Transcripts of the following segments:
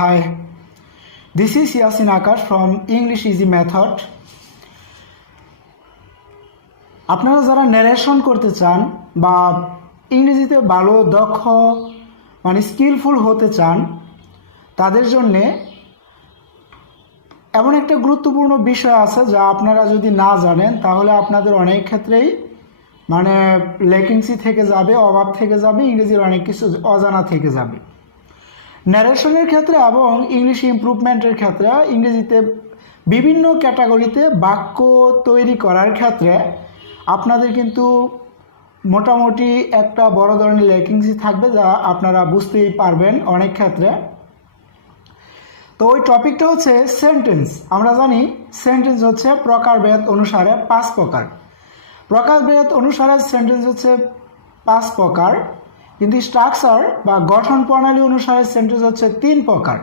Hi, this is Yasin Akash from English Easy Method. আপনারা যারা narration করতে চান বা ইংরেজিতে ভালো দক্ষ স্কিলফুল হতে চান তাদের জন্য এমন একটা গুরুত্বপূর্ণ বিষয় আছে যা আপনারা যদি না জানেন তাহলে আপনাদের অনেক ক্ষেত্রেই ল্যাকিংসি থেকে যাবে, অভাব থেকে যাবে, ইংরেজির অনেক কিছু অজানা থেকে যাবে। ন্যারেশনের ক্ষেত্রে এবং ইংলিশ ইমপ্রুভমেন্টের ক্ষেত্রে ইংরেজিতে বিভিন্ন ক্যাটাগরিতে বাক্য তৈরি করার ক্ষেত্রে আপনাদের কিন্তু মোটামুটি একটা বড় ধরনের ল্যাকিংসি থাকবে যা আপনারা বুঝতেই পারবেন অনেক ক্ষেত্রে। তো ওই টপিকটা হচ্ছে সেন্টেন্স। আমরা জানি সেন্টেন্স হচ্ছে প্রকারভেদ অনুসারে 5 প্রকার। প্রকারভেদ অনুসারে সেন্টেন্স হচ্ছে 5 প্রকার, কিন্তু স্ট্রাকচার বা গঠন প্রণালী অনুসারে সেন্টেন্স হচ্ছে 3 প্রকার।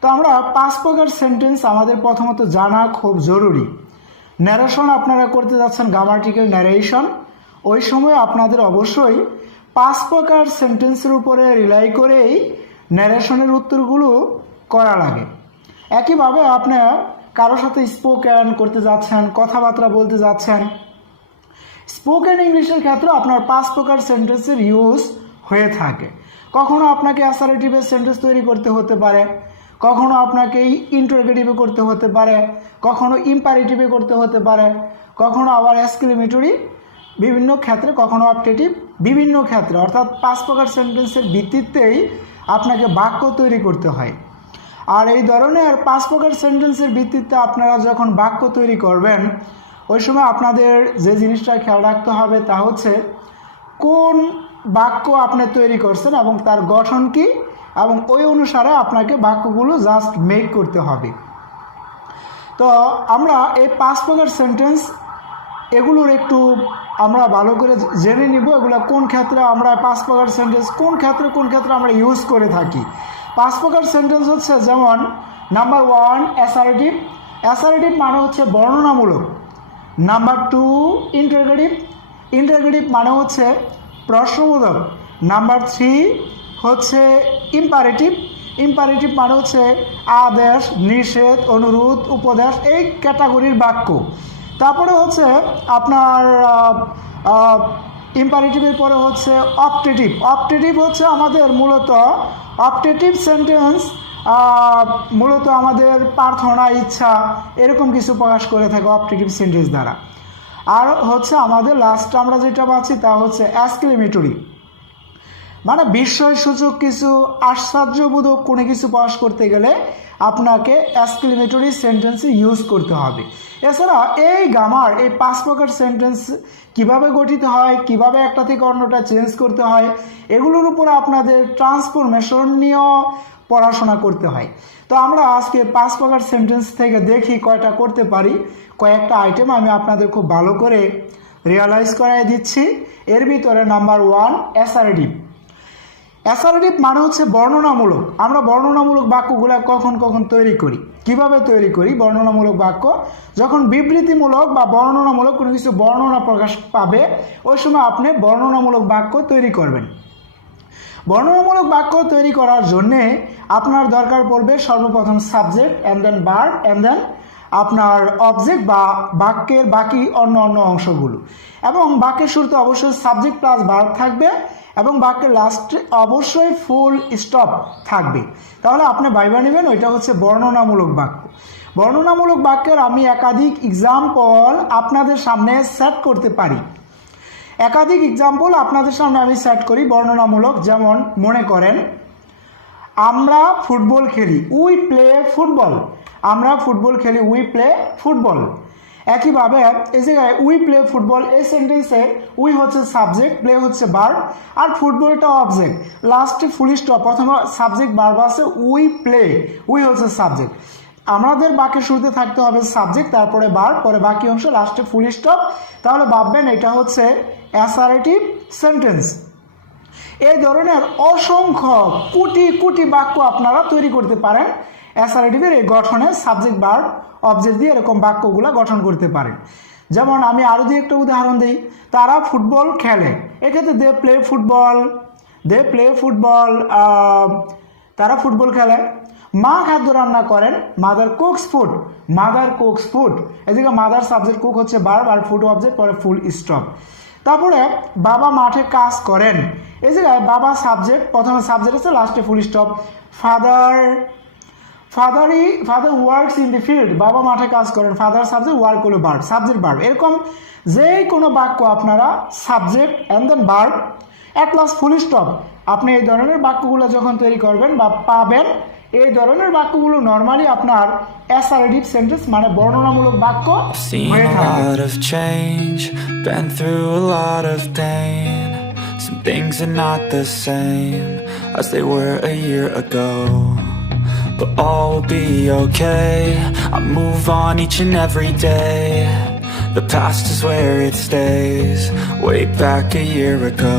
তো আমরা 5 প্রকার সেন্টেন্স আমাদের প্রথমত জানা খুব জরুরি। ন্যারেশন আপনারা করতে যাচ্ছেন, গ্রামাটিক্যাল ন্যারেশন, ওই সময় আপনাদের অবশ্যই 5 প্রকার সেন্টেন্সের উপরে রিলাই করেই ন্যারেশনের উত্তরগুলো করা লাগে। একইভাবে আপনি কারোর সাথে স্পোকেন করতে যাচ্ছেন, কথাবার্তা বলতে যাচ্ছেন, স্পোকেন ইংলিশের ক্ষেত্রে আপনার 5 প্রকার সেন্টেন্সের ইউজ হয়ে থাকে। কখনো আপনাকে অ্যাসার্টিভের সেন্টেন্স তৈরি করতে হতে পারে, কখনো আপনাকে ইন্টারোগেটিভে করতে হতে পারে, কখনো ইম্পারেটিভে করতে হতে পারে, কখনো আবার এক্সক্লেমেটরি বিভিন্ন ক্ষেত্রে, কখনো অপটেটিভ বিভিন্ন ক্ষেত্রে। অর্থাৎ 5 প্রকার সেন্টেন্সের ভিত্তিতেই আপনাকে বাক্য তৈরি করতে হয়। আর এই ধরনের 5 প্রকার সেন্টেন্সের ভিত্তিতে আপনারা যখন বাক্য তৈরি করবেন ওই সময় আপনাদের যে জিনিসটা খেয়াল রাখতে হবে তা হচ্ছে কোন বাক্য আপনি তৈরি করছেন এবং তার গঠন কি, এবং ওই অনুসারে আপনাকে বাক্যগুলো জাস্ট মেক করতে হবে। তো আমরা এই 5 প্রকার সেন্টেন্স এগুলোর একটু আমরা ভালো করে জেনে নিব, এগুলো কোন ক্ষেত্রে আমরা 5 প্রকার সেন্টেন্স কোন ক্ষেত্রে আমরা ইউজ করে থাকি। 5 প্রকার সেন্টেন্স হচ্ছে যেমন নাম্বার 1 অ্যাসার্টিভ। অ্যাসার্টিভ মানে হচ্ছে বর্ণনামূলক। Number 2 interrogative. ইন্টারোগেটিভ মানে হচ্ছে প্রশ্নবোধক। নাম্বার 3 হচ্ছে ইম্পারেটিভ। ইম্পারেটিভ মানে হচ্ছে আদেশ, নিষেধ, অনুরোধ, উপদেশ, এই ক্যাটাগরির বাক্য। তারপরে হচ্ছে আপনার ইম্পারেটিভের পরে হচ্ছে অপটেটিভ। অপটেটিভ হচ্ছে আমাদের মূলত অপটেটিভ সেন্টেন্স মূলত আমাদের প্রার্থনা, ইচ্ছা এরকম কিছু প্রকাশ করে থাকে অপটেটিভ সেন্টেন্স দ্বারা। আর হচ্ছে আমাদের লাস্ট আমরা যেটা পাচ্ছি তা হচ্ছে এক্সক্লেমেটরি, মানে বিস্ময়সূচক কিছু, আশ্চর্যবোধক কোনো কিছু প্রকাশ করতে গেলে আপনাকে এক্সক্লেমেটরি সেন্টেন্স ইউজ করতে হবে। এছাড়া এই গ্রামার, এই 5 প্রকার সেন্টেন্স কিভাবে গঠিত হয়, কিভাবে একটা থেকে অন্যটা চেঞ্জ করতে হয়, এগুলোর উপর আপনাদের ট্রান্সফরমেশন নিয়েও পড়াশোনা করতে হয়। তো আমরা আজকে 5 প্রকার সেন্টেন্স থেকে দেখি কয়টা করতে পারি। কয়েকটা আইটেম আমি আপনাদের খুব ভালো করে রিয়ালাইজ করাই দিচ্ছি। এর ভিতরে নাম্বার 1 অ্যাসার্টিভ। অ্যাসার্টিভ মানে হচ্ছে বর্ণনামূলক। আমরা বর্ণনামূলক বাক্যগুলো কখন তৈরি করি, কিভাবে তৈরি করি? বর্ণনামূলক বাক্য যখন বিবৃতিমূলক বা বর্ণনামূলক কোনো কিছু বর্ণনা প্রকাশ পাবে ওই সময় আপনি বর্ণনামূলক বাক্য তৈরি করবেন। বর্ণনামূলক বাক্য তৈরি করার জন্যে আপনার দরকার পড়বে সর্বপ্রথম subject, and then verb, and then আপনার অবজেক্ট বা বাক্যের বাকি অন্য অংশগুলো। এবং বাক্যের শুরুতে অবশ্যই সাবজেক্ট প্লাস ভার্ব থাকবে এবং বাক্যের লাস্টে অবশ্যই ফুল স্টপ থাকবে। তাহলে আপনি ভাইবা নেবেন ওইটা হচ্ছে বর্ণনামূলক বাক্য। বর্ণনামূলক বাক্যের আমি একাধিক এক্সাম্পল আপনাদের সামনে সেট করতে পারি। একাধিক এক্সাম্পল আপনাদের সামনে আমি সেট করি বর্ণনামূলক। যেমন মনে করেন আমরা ফুটবল খেলি, উই প্লে ফুটবল। আমরা ফুটবল খেলি, উই প্লে ফুটবল। একইভাবে এই জায়গায় উই প্লে ফুটবল এই সেন্টেন্সে উই হচ্ছে সাবজেক্ট, প্লে হচ্ছে ভার্ব, আর ফুটবলটা অবজেক্ট। লাস্টে ফুল স্টপ, প্রথমে সাবজেক্ট ভার্ব আছে, উই প্লে, উই হচ্ছে সাবজেক্ট। আমাদের বাক্যের শুরুতে থাকতে হবে সাবজেক্ট, তারপরে ভার্ব, পরে বাকি অংশ, লাস্টে ফুল স্টপ। তাহলে ভাববেন এটা হচ্ছে অ্যাসার্টিভ সেন্টেন্স। এই ধরনের অসংখ্য কোটি বাক্য আপনারা তৈরি করতে পারেন অ্যাসার্টিভের এই গঠনে। সাবজেক্ট ভার্ব অবজেক্ট দিয়ে এরকম বাক্যগুলো গঠন করতে পারেন। যেমন আমি আরও দিয়ে একটা উদাহরণ দিই, তারা ফুটবল খেলে, এক্ষেত্রে দে প্লে ফুটবল, তারা ফুটবল খেলে। মা খাদ্য রান্না করেন, mother cooks food, mother cooks food. এদিকে মাদার সাবজেক্ট, কুক হচ্ছে ভার্ব আর ফুড অবজেক্ট, পরে ফুল স্টপ। তারপরে বাবা মাঠে কাজ করেন, এই জায়গায় বাবা সাবজেক্ট, প্রথমে সাবজেক্ট আছে, লাস্টে full stop. Father works in the field, বাবা মাঠে কাজ করেন, ফাদার সাবজেক্ট, ওয়ার্ক হলো ভার্ব, সাবজেক্ট ভার্ব। এরকম যে কোনো বাক্য আপনারা subject and then verb at last full stop, আপনি এই ধরনের বাক্যগুলো যখন তৈরি করবেন বা পাবেন, এই ধরনের বাক্যগুলো নর্মালি আপনার অ্যাসার্টিভ সেন্টেন্স মানে বর্ণনামূলক বাক্য হয়ে থাকে। Been through a lot of pain. Some things are not the same as they were a year ago, but all will be okay. I move on each and every day. The past is where it stays, way back a year ago.